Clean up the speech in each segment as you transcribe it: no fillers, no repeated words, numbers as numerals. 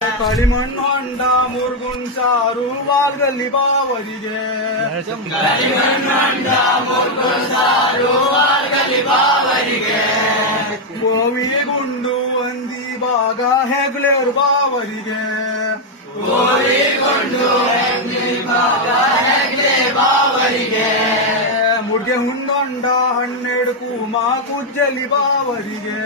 കളിമಣ್ಣು ಹೊಂಡ ಮುರುಗುಂಚಾರು ವಾಲ್ಗಲ್ಲಿ ಬಾವರಿಗೆ ಗೋವಿ ಗುಂಡು ಅಂದಿ ಭಾಗ ಹೆಗ್ಲೇರು ಬಾವರಿಗೆ ಮುಡ್ಗೆ ಹುಣ್ಣೊಂಡ 12 ಕೂಮ ಕುಜ್ಜಲಿ ಬಾವರಿಗೆ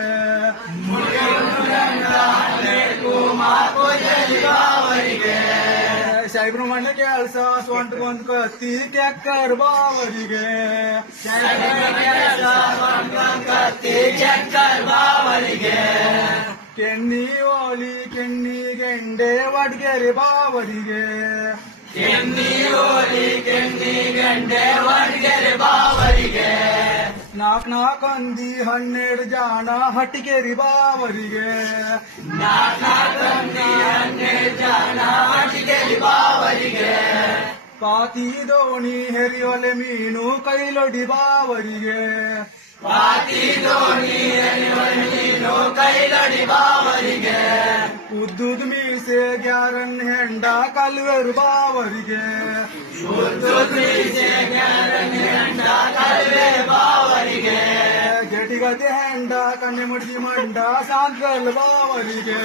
ಸಾಯಿಬ್ರಹ್ಮಣ್ಯ ಕೆಲಸ ಸ್ವಂಟಗೊಂದ್ ಕತ್ತಿ ಕೆಕ್ಕರ್ ಬಾವರಿಗೆ ಕೆನ್ನಿ ಓಲಿ ಕೆನ್ನಿ ಗೆಂಡೆ ವಡ್ಗೆರೆ ಬಾವರಿಗೆ ನಾಕ್ ಅಂದಿ 12 ಜಾಣ ಹಟ್ಟಿಗೆರಿ ಬಾವರಿಗೆ ಪಾತಿ ದೋಣಿ ಹೆರಿಯೊಲೆ ಮೀನು ಕೈಲೊಡಿ ಬಾವರಿಗೆ ಉದ್ದುದ್ ಮೀಸೆ ಗ್ಯಾರನ್ ಹೆಂಡ ಕಲ್ವೆರು ಬಾವರಿಗೆ ಗೆಟಿಗದೆ ಹೆಂಡ ಕಣ್ಣೆ ಮುಡ್ಗಿ ಮಂಡ ಸಾಂಕಲ್ ಬಾವರಿಗೆ